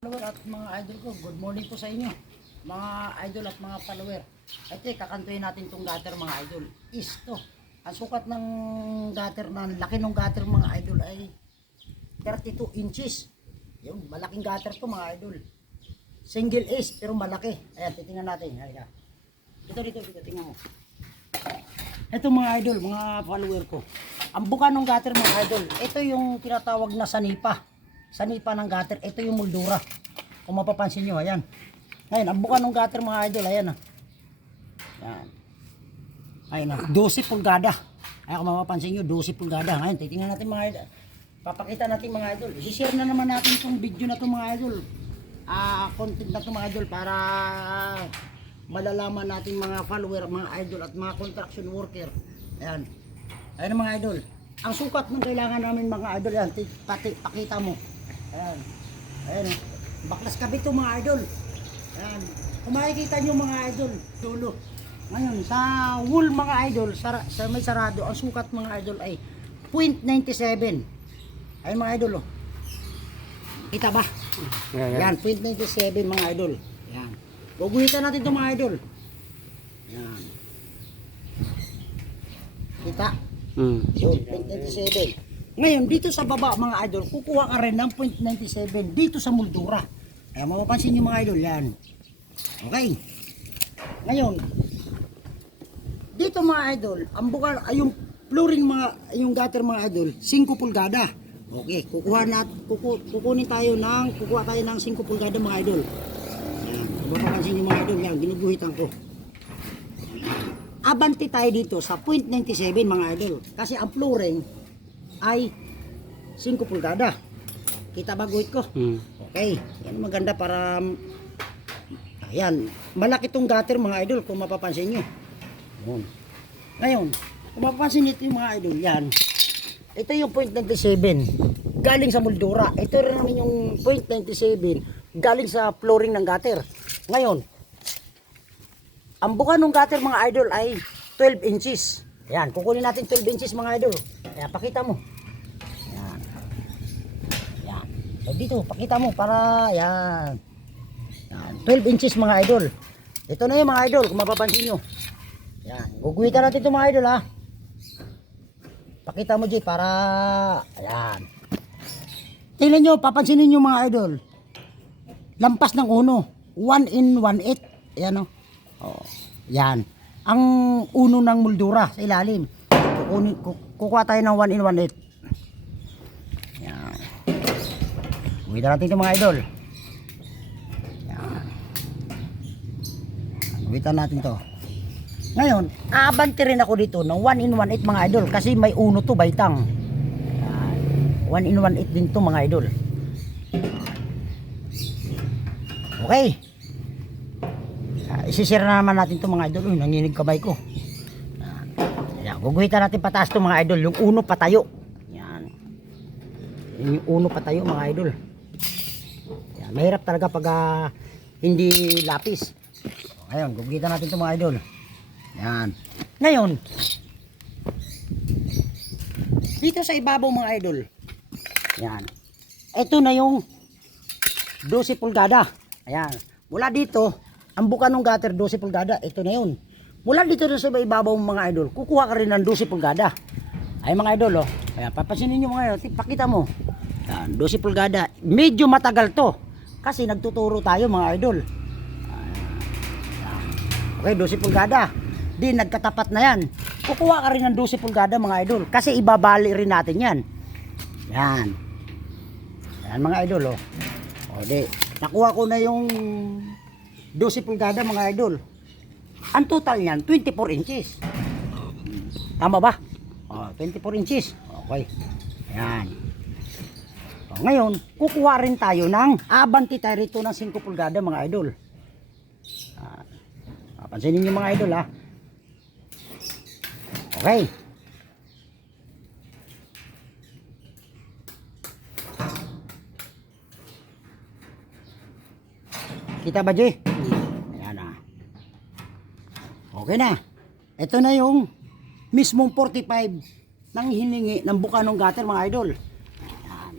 follower at mga idol ko, good morning po sa inyo. Mga idol at mga follower. Ito, kakantuin natin itong gutter mga idol. Is. Ang sukat ng gutter na laki ng gutter mga idol ay 32 inches. Yung malaking gutter to mga idol. Single is pero malaki. Ayan, titingnan natin. Halika. Dito, dito, dito. Tingnan mo. Ito mga idol, mga follower ko. Ang buka ng gutter mga idol, ito yung tinatawag na sanipa. Sanipa ng gutter, ito yung muldura. Kung mapapansin nyo, ayan. Ngayon, ang buka ng gutter mga idol, ayan na. Ayan. Ayan na, 12 pulgada. Ayan kung mapapansin nyo, 12 pulgada. Ngayon, titingnan natin mga idol. Papakita natin mga idol. I-share na naman natin itong video na to mga idol. Ah, content na to mga idol para malalaman natin mga follower, mga idol at mga construction worker. Ayan. Ayan mga idol. Ang sukat ng kailangan namin mga idol yan, ti- pati, pakita mo. Ayan. Ayan. oh. Baklas kabit to mga idol. Ayan. Kung makikita nyo mga idol, dulo. Ngayon, sa wool mga idol, sa, sa may sarado, ang sukat mga idol ay .97. Ayan mga idol oh. Kita ba? Yan, 0.97 mga idol. Yan. Guguhitan natin itong mga idol. Yan. Kita? Mm. Yun, 0.97. Ngayon, dito sa baba mga idol, kukuha ka rin ng 0.97 dito sa muldura. Kaya mapapansin nyo mga idol, yan. Okay. Ngayon, dito mga idol, ang bukal, ay yung flooring mga, yung gutter mga idol, 5 pulgada. Okay, kukuha nat, kuku, kukunin tayo ng, kukuha tayo ng 5 pulgada mga idol. Yan, mapapansin nyo mga idol, yan, ginuguhitan ko. Abante tayo dito sa 0.97 mga idol. Kasi ang flooring ay 5 pulgada. Kita ba guhit ko? Mm. Okay, yan maganda para Ayan, malaki tong gutter mga idol kung mapapansin nyo. Yun. Ngayon, kung mapapansin nyo yung mga idol, yan. Ito yung 0.97 galing sa moldura. Ito rin naman yung 0.97 galing sa flooring ng gutter. Ngayon, ang buka ng gutter mga idol ay 12 inches. Ayan, kukunin natin 12 inches mga idol. Ayan, pakita mo. Ayan. So, dito, pakita mo para, ayan. Yan, 12 inches mga idol. Ito na yung mga idol, kung mapapansin nyo. Yan, guguhitan natin ito mga idol ha. Pakita mo G para, ayan. Tingnan nyo, papansinin nyo mga idol. Lampas ng uno. 1 in 1 8. Ayan o. Oh. Yan. Ang uno ng muldura sa ilalim. Kukunin, ku- kukuha tayo ng 1 in 1 8. Yan. Guhitan natin ito mga idol. Guhitan natin to. Ngayon, aabanti rin ako dito ng 1 in 1 8 mga idol kasi may uno to baitang. 1 in 1 8 din to mga idol. Okay. Isishare na naman natin to mga idol. Uy, nanginig kamay ko. Yan, guguhitan natin pataas to mga idol. Yung uno patayo. Yan. Yun Yung uno patayo mga idol. Mahirap talaga pag ah, hindi lapis. Ngayon, guguhitan natin ito mga idol. Yan. Ngayon, dito sa ibabaw mga idol. Yan. Ito na yung 12 pulgada. Ayan. Mula dito, ang buka ng gutter 12 pulgada. Ito na yun. Mula dito na sa ibabaw mga idol, kukuha ka rin ng 12 pulgada. Ay mga idol, oh. Ayan, papansinin nyo mga idol. Pakita mo. Yan, 12 pulgada. Medyo matagal to. Kasi nagtuturo tayo mga idol. Okay, 12 pulgada. Di, nagkatapat na yan. Kukuha ka rin ng 12 pulgada mga idol. Kasi ibabali rin natin yan. Yan. Yan mga idol, oh. O, di. Nakuha ko na yung 12 pulgada mga idol. Ang total niyan, 24 inches. Tama ba? O, 24 inches. Okay. Yan. Ngayon, kukuha rin tayo ng abanti tayo rito ng 5 pulgada mga idol. Pansinin niyo mga idol ha. Okay. Kita ba, Jay? Ayan na. Okay na. Ito na yung mismong 45 ng hiningi ng buka ng gutter mga idol. Ayan.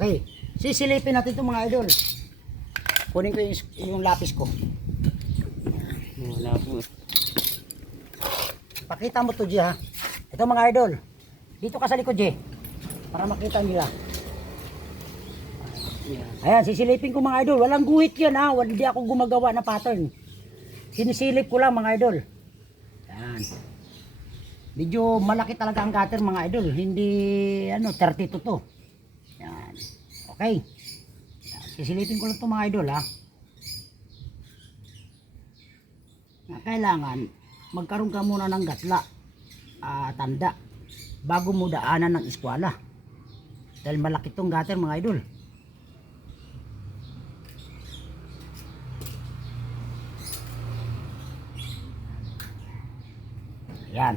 Okay. Sisilipin natin ito mga idol. Kunin ko yung, yung lapis ko. Wala po. Pakita mo to, G, ha? Ito mga idol. Dito ka sa likod, G. Para makita nila. Yan. Ayan, sisilipin ko mga idol. Walang guhit yan, ha? Hindi ako gumagawa na pattern. Sinisilip ko lang mga idol. Ayan. Medyo malaki talaga ang cutter mga idol. Hindi, ano, 32 to. Okay. Sisilipin ko lang to mga idol, ha? Na kailangan magkaroon ka muna ng gatla ah, tanda bago mo daanan ng eskwela dahil malaki tong gutter mga idol Ayan.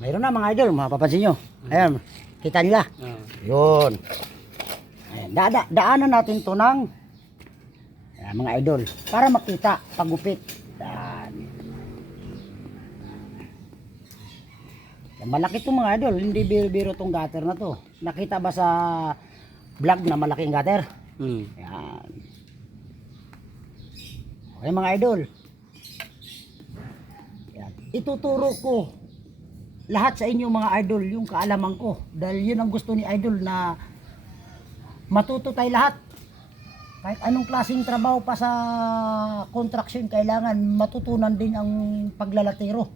Mayroon na mga idol, mapapansin nyo. Ayan, kita nila. Ah. Yun. Da da daanan natin to ng ayan, mga idol para makita pagupit. Yan. Yan, Malaki to mga idol, hindi biro-biro tong gutter na to. Nakita ba sa vlog na malaking gutter? Hmm. Yan. Okay mga idol. Yan. Ituturo ko lahat sa inyo mga idol yung kaalaman ko. Dahil yun ang gusto ni idol na matuto tayo lahat. Kahit anong klaseng trabaho pa sa construction, kailangan matutunan din ang paglalatero.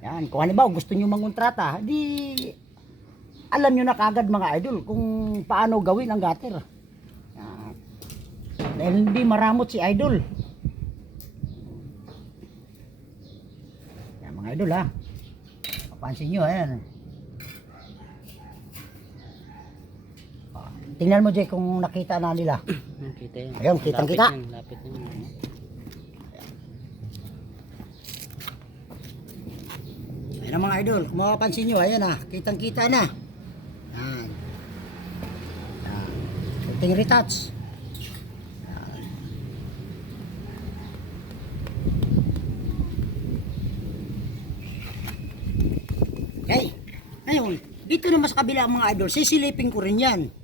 Yan, kung halimbawa gusto nyo mangontrata, di alam nyo na kagad mga idol kung paano gawin ang gutter. Yan. Dahil hindi maramot si idol. Yan mga idol ha. Papansin nyo, ayan. Tingnan mo Jay kung nakita na nila. Nakita yan. Ayun, kitang Lapit kita. yan, Lapit yan. Ayan ang mga idol, kung mapapansin nyo, ayan ah, kitang kita na. Yan. Yan. Kunting retouch. Yan. Okay. Ngayon, dito naman sa kabila mga idol, sisilipin ko rin. Yan.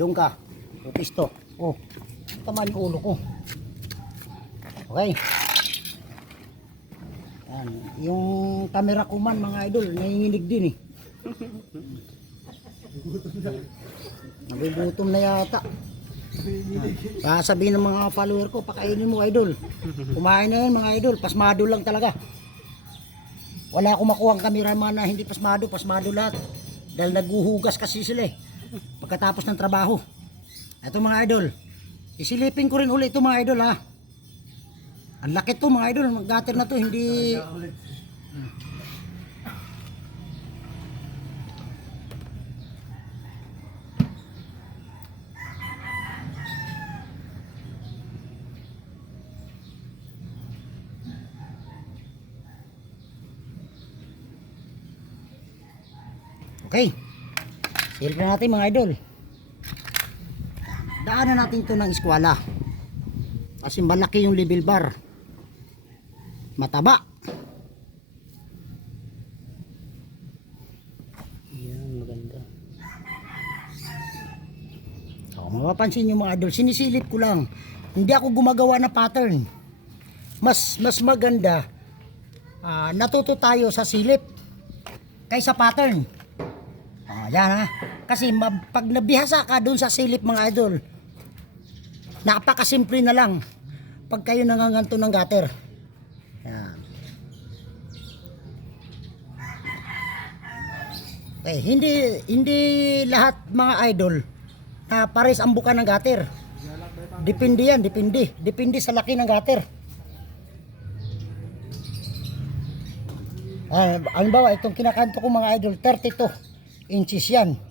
Doon ka. Pisto. O, tama yung ulo ko. Okay. Yan. Yung camera ko man mga idol, nanginginig din eh. Nagugutom na yata. Kaya sabihin ng mga follower ko, pakainin mo idol. Kumain na yan mga idol, pasmado lang talaga. Wala akong makuha ang cameraman na hindi pasmado, pasmado lahat. Dahil naguhugas kasi sila eh. Pagkatapos ng trabaho. Ito mga idol, isilipin ko rin ulit ito mga idol ha. Ang laki to mga idol, gutter na to, hindi... Okay. Silipin natin mga idol. Daanan natin to ng eskwela. Kasi malaki yung level bar. Mataba. Yan, maganda. So, mapapansin nyo mga idol, sinisilip ko lang. Hindi ako gumagawa na pattern. Mas mas maganda ah, natuto tayo sa silip kaysa pattern. Ah, yan ha. Kasi pag nabihasa ka doon sa silip mga idol, napakasimple na lang pag kayo nanganganto ng gutter. Yan. Eh, hindi hindi lahat mga idol na pares ang buka ng gutter. Depende yan, depende. Depende sa laki ng gutter. Ah, halimbawa, itong kinakanto ko mga idol, 32 inches. Yan.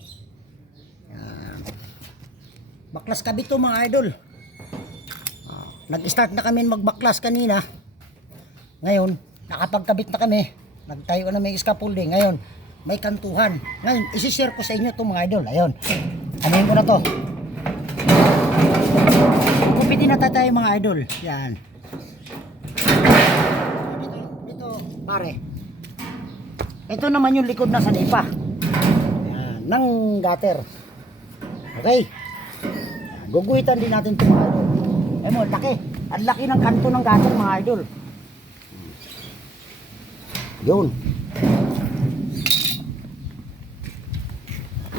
Baklas kabit to mga idol. Nag-start na kami magbaklas kanina. Ngayon, nakapagkabit na kami. Nagtayo na may scaffolding. Ngayon, may kantuhan. Ngayon, isi-share ko sa inyo to mga idol. Ayun. Anuhin ko na to. Kupiti na tayo mga idol. Yan. Dito, dito, pare. Ito naman yung likod na sanipa. Yan, ng gutter. Okay? Guguhitan din natin ito mga idol. Eh mo, laki. Ang laki ng kanto ng gutter mga idol. Yun.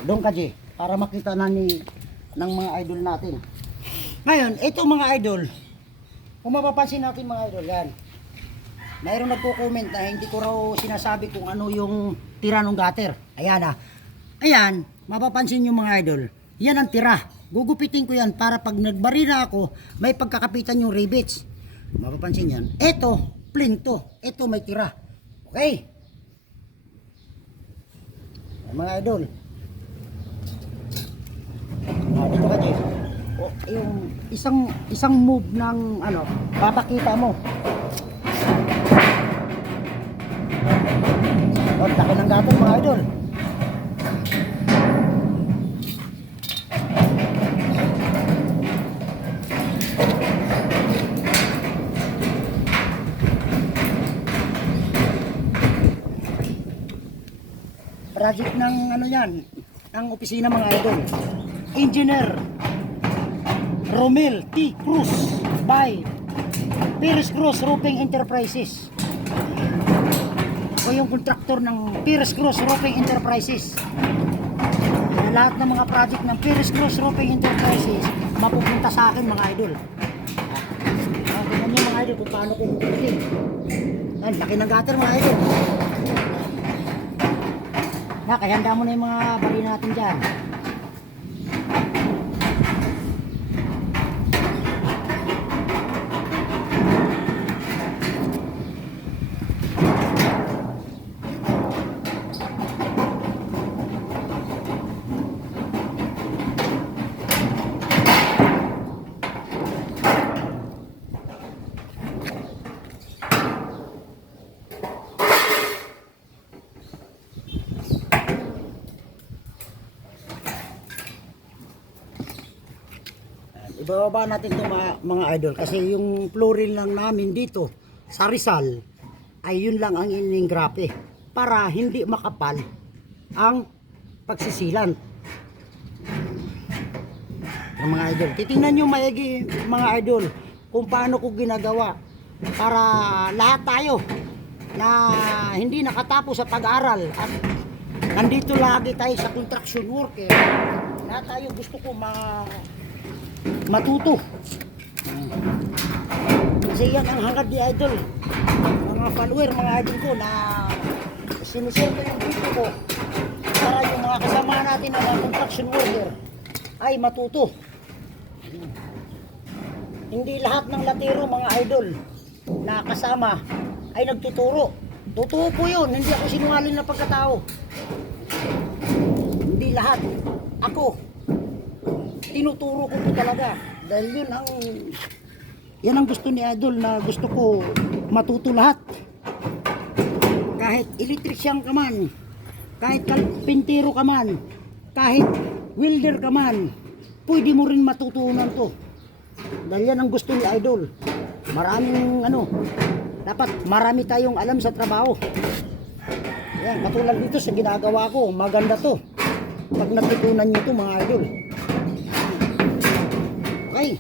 Doon ka, G, para makita na ni ng mga idol natin. Ngayon, ito mga idol, kung mapapansin natin mga idol, yan. Mayroong nagko-comment na hindi ko raw sinasabi kung ano yung tira ng gutter. Ayan ah. Ayan, mapapansin nyo mga idol, yan ang tira. Gugupitin ko yan para pag nagbarira ako, may pagkakapitan yung rivets. Mapapansin yan. Ito, plain to. Ito may tira. Okay? Mga idol. Ah, dito yung isang isang move ng ano, papakita mo. Oh, laki ng gatong mga idol. Project ng ano yan, ng opisina mga idol. Engineer Romel T. Cruz by Pires Cruz Roofing Enterprises. Ako yung kontraktor ng Pires Cruz Roofing Enterprises. Lahat ng mga project ng Pires Cruz Roofing Enterprises mapupunta sa akin mga idol. Ah, tingnan nyo mga idol kung paano ko kukulitin. Yan, laki ng gutter mga idol. Na, kaya handa mo na yung mga bari natin dyan. Ibababa natin itong mga, mga idol kasi yung flooring lang namin dito sa Rizal ay yun lang ang ining grape para hindi makapal ang pagsisilan. Ang mga idol, titingnan nyo maigi mga idol kung paano ko ginagawa para lahat tayo na hindi nakatapos sa pag-aral at nandito lagi tayo sa construction worker lahat tayo gusto ko ma matuto. Kasi yan ang hangad ni Idol. Mga follower, mga idol ko na sinusir ko yung video ko para yung mga kasama natin na construction worker ay matuto. Hindi lahat ng latero mga idol na kasama ay nagtuturo. Totoo po yun, hindi ako sinungaling na pagkatao. Hindi lahat. Ako, tinuturo ko po talaga. Dahil yun ang yan ang gusto ni Idol na gusto ko matuto lahat. Kahit electrician ka man kahit pintiro ka man kahit welder ka man pwede mo rin matutunan to. Dahil yan ang gusto ni Idol. Maraming ano dapat marami tayong alam sa trabaho. Yan katulad dito sa ginagawa ko maganda to. Pag natutunan nyo to mga idol Okay.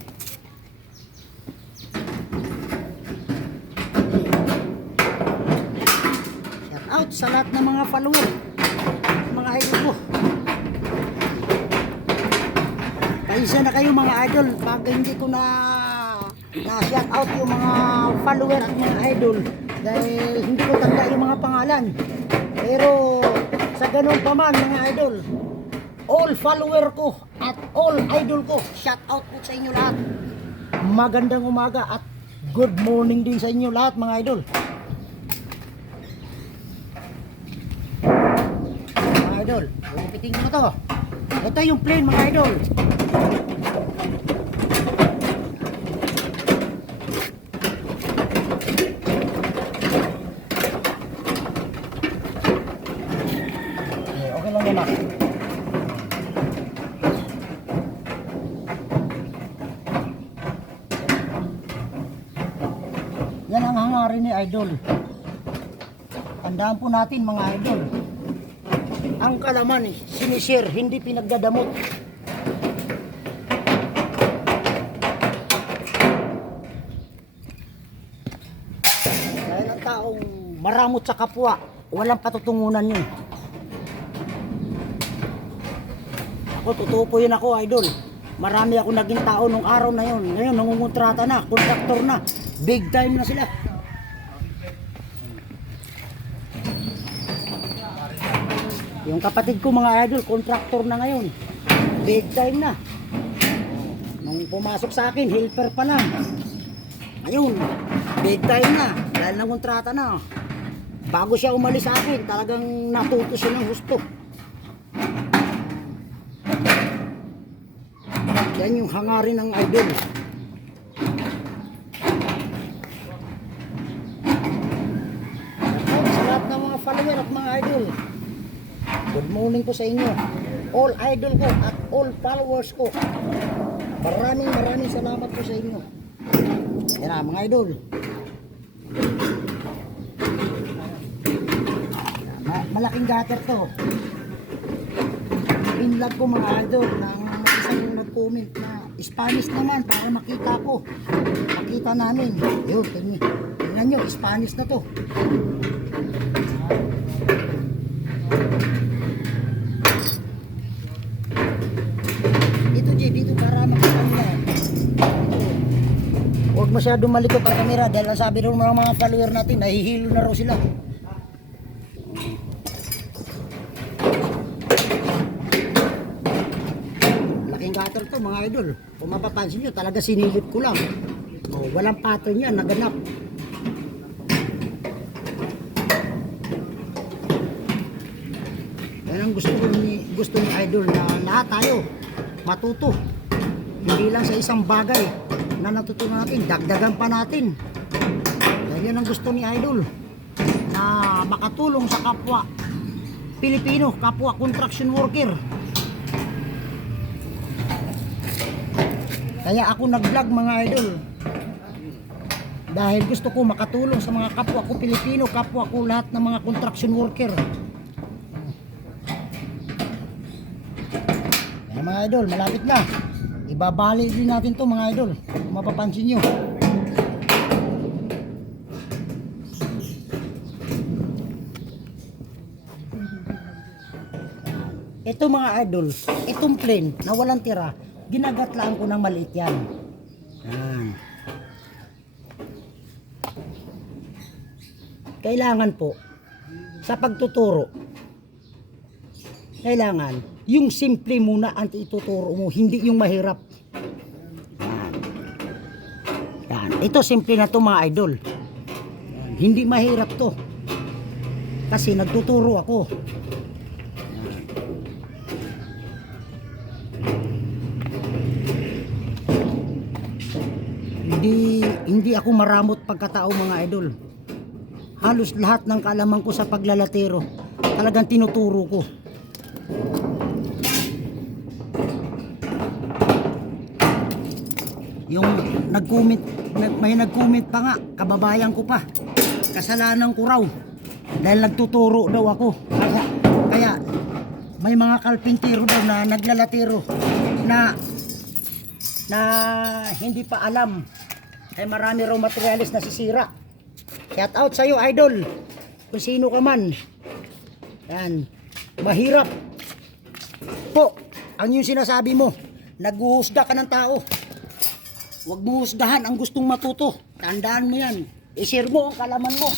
Shout out sa lahat ng mga follower. Mga idol ko. Kaisa na kayo mga idol. Pag hindi ko na na shout out yung mga follower at mga idol dahil hindi ko tanda yung mga pangalan. Pero sa ganun pa man mga idol, all follower ko at all idol ko, shout out po sa inyo lahat. Magandang umaga at good morning din sa inyo lahat mga idol. Mga idol, ulipitin ko na to. Ito yung plane mga idol. idol. Tandaan po natin mga idol. Ang kalaman, sinisir, hindi pinagdadamot. Dahil ang taong maramot sa kapwa, walang patutungunan yun. Ako, totoo po yun ako, idol. Marami ako naging tao nung araw na yun. Ngayon, nangungontrata na, contractor na. Big time na sila. Yung kapatid ko mga idol, kontraktor na ngayon. Big time na. Nung pumasok sa akin, helper pa lang. Ngayon, big time na. Dahil nangontrata na. Bago siya umalis sa akin, talagang natuto siya ng gusto. Yan yung hangarin ng idol. Sa lahat ng mga follower at mga idol, good morning po sa inyo. All idol ko at all followers ko. Maraming maraming salamat po sa inyo. Yan na, mga idol. Ma- malaking gutter to. Pinlag ko mga idol ng isang nag-comment na Spanish naman para makita ko. Makita namin. Yun, tingnan nyo, Spanish na to. Masyado malikot ang kamera dahil ang sabi ng mga follower natin, nahihilo na raw sila. Laking gutter to mga idol. Kung mapapansin nyo, talaga sinilip ko lang. Oh, walang pattern yan, naganap. Yan ang gusto ni gusto ni idol na lahat tayo matuto. Hindi lang sa isang bagay na natutunan natin, dagdagan pa natin. Yan yun ang gusto ni idol na makatulong sa kapwa Pilipino, kapwa construction worker. Kaya ako nag-vlog mga idol. Dahil gusto ko makatulong sa mga kapwa ko Pilipino, kapwa ko lahat ng mga construction worker. Kaya mga idol, malapit na. Ibabali din natin to mga idol. Kung mapapansin nyo. Ito mga idol, itong plane na walang tira, ginagatlaan ko ng maliit yan. Yan. Kailangan po, sa pagtuturo, kailangan, yung simple muna ang ituturo mo, hindi yung mahirap. Yan. Yan. Ito simple na to mga idol. Hindi mahirap to. Kasi nagtuturo ako. Hindi hindi ako maramot pagkatao mga idol. Halos lahat ng kaalaman ko sa paglalatero talagang tinuturo ko. Yung nag-comment, nag- may nag-comment pa nga, kababayan ko pa. Kasalanan ko raw. Dahil nagtuturo daw ako. Kaya, kaya may mga kalpintero daw na naglalatero na na hindi pa alam ay marami raw materialis na sisira. Shout out sa'yo, idol. Kung sino ka man. Yan. Mahirap. Po, ang yung sinasabi mo, naghuhusga ka ng tao. Huwag mo husgahan ang gustong matuto. Tandaan mo yan. I-share mo ang kalaman mo.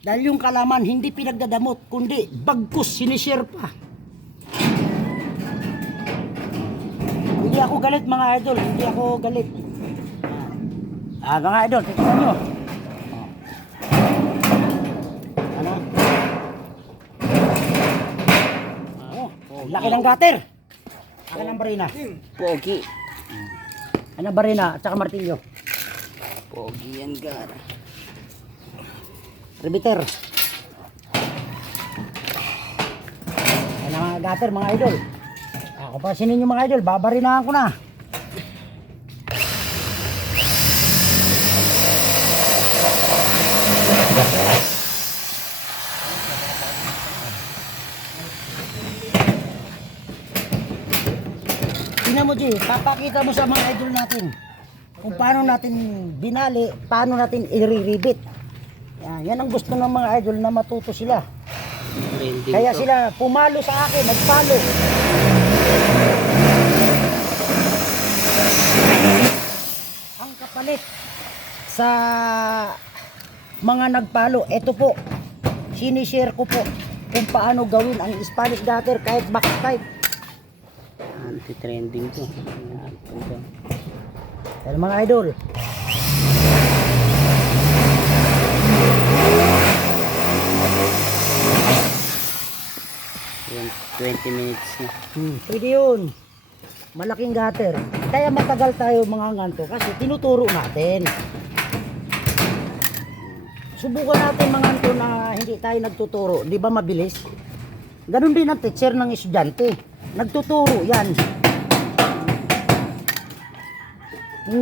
Dahil yung kalaman hindi pinagdadamot, kundi bagkus sinishare pa. Hindi ako galit mga idol, hindi ako galit. Ah, mga idol, tingnan nyo. Ano? Oh, laki ng gutter. Akin ang barina. Pogi. Ano barina at saka martilyo. Pogi yan, gara. Rebiter. Ano mga gutter mga idol. Ako pa sinin yung mga idol, babarinahan ko na. G, papakita mo sa mga idol natin kung paano natin binali, paano natin i-rebit. Ah, yan ang gusto ng mga idol na matuto sila. Trending Kaya to. sila pumalo sa akin, nagpalo. Ang kapalit sa mga nagpalo, ito po, sinishare ko po kung paano gawin ang Spanish gutter kahit backpipe. Anti-trending to. Ayan, ito. Pero mga idol, Ayan, 20 minutes na. Hmm, pwede yun. Malaking gutter. Kaya matagal tayo mga nganto kasi tinuturo natin. Subukan natin mga nganto na hindi tayo nagtuturo. Di ba mabilis? Ganon din ang teacher ng estudyante. Nagtuturo yan.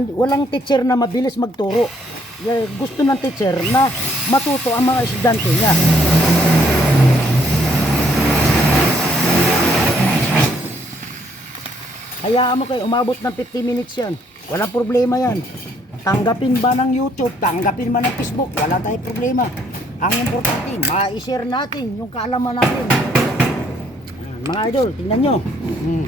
Walang teacher na mabilis magturo. Gusto ng teacher na matuto ang mga estudyante niya. Hayaan mo kayo, umabot ng 50 minutes yan. Walang problema yan. Tanggapin ba ng YouTube, tanggapin ba ng Facebook, wala tayong problema. Ang importante, ma-share natin yung kaalaman natin. Mga idol, tingnan nyo. Mm.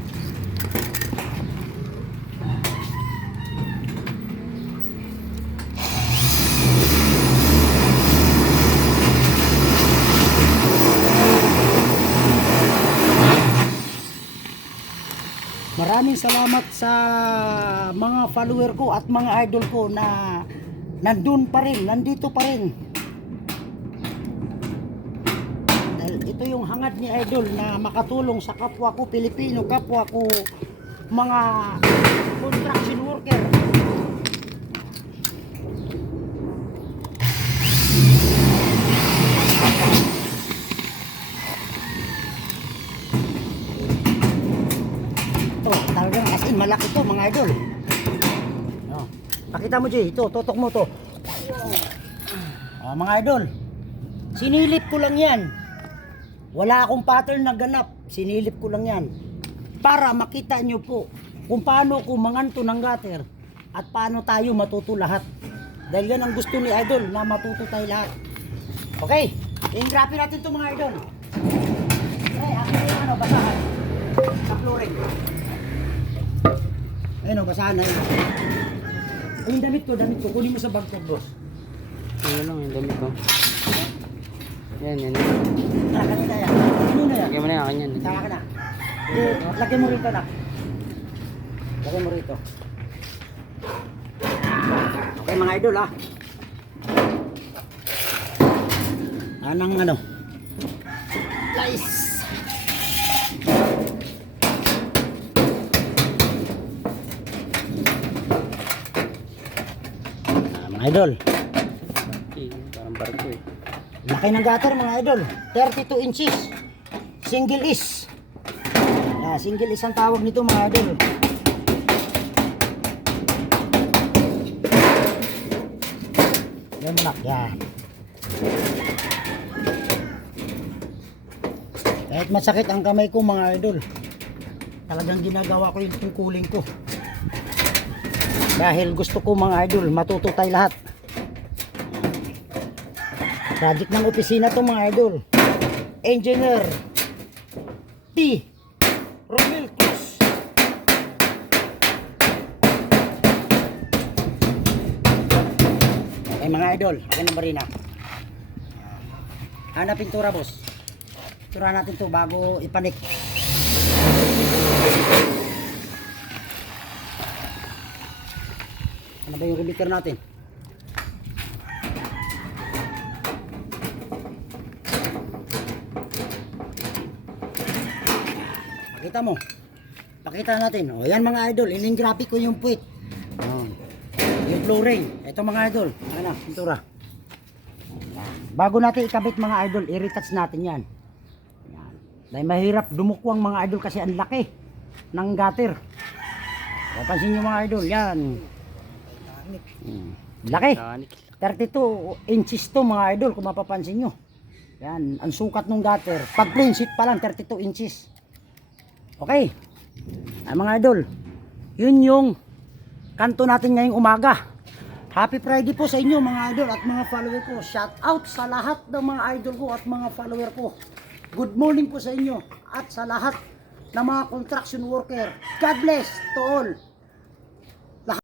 Maraming salamat sa mga follower ko at mga idol ko na nandun pa rin, nandito pa rin. Dahil ito yung hangad ni idol na makatulong sa kapwa ko Pilipino, kapwa ko mga construction worker. Oh, talagang as in malaki to mga idol. Oh. Pakita mo Jay, ito, totok mo to. Oh, mga idol. Sinilip ko lang 'yan. Wala akong pattern na ganap. Sinilip ko lang 'yan. Para makita nyo po kung paano ko manganto ng gutter at paano tayo matuto lahat. Dahil yan ang gusto ni idol na matuto tayo lahat. Okay, i-engrape natin to mga idol. Eh, akin yung ano, basahan. Sa flooring. Ayun o, basahan na yun. Ay, yung damit ko, damit ko. Kunin mo sa bag ko, boss. Ano lang yung damit ko. Yan, yan. Kanina yan. Ano na yan? Lagyan yung akin na. Eh, lagyan mo rito na. Lagyan mo rito. Okay mga idol ah. Anang ano? Nice. Ah, mga idol. Parang barko eh. Laki ng gutter mga idol. 32 inches. Single is. Ah, single is ang tawag nito mga idol. Yan malak. Yan. Kahit masakit ang kamay ko mga idol. Talagang ginagawa ko yung tungkulin ko. Dahil gusto ko mga idol, matuto tayo lahat. Project ng opisina to mga idol. Engineer T. Romel Cruz. Okay mga idol, akin ang marina. Hanap pintura boss. Pintura natin to bago ipanik. Ano ba yung repeater natin? Pakita mo. Pakita natin. O yan mga idol, iling graphic ko yung puwit. Flooring. Ito mga idol. Ano, pintura. Yan. Bago natin ikabit mga idol, i-retouch natin yan. Yan. Dahil mahirap dumukwang mga idol kasi ang laki ng gutter. Papansin nyo mga idol, yan. Hmm. Laki. Sonic. 32 inches to mga idol kung mapapansin nyo. Yan, ang sukat ng gutter. Pag plain sheet pa lang, 32 inches. Okay. Ay mga idol, yun yung kanto natin ngayong umaga. Happy Friday po sa inyo mga idol at mga follower ko. Shout out sa lahat ng mga idol ko at mga follower ko. Good morning po sa inyo at sa lahat ng mga construction worker. God bless to all.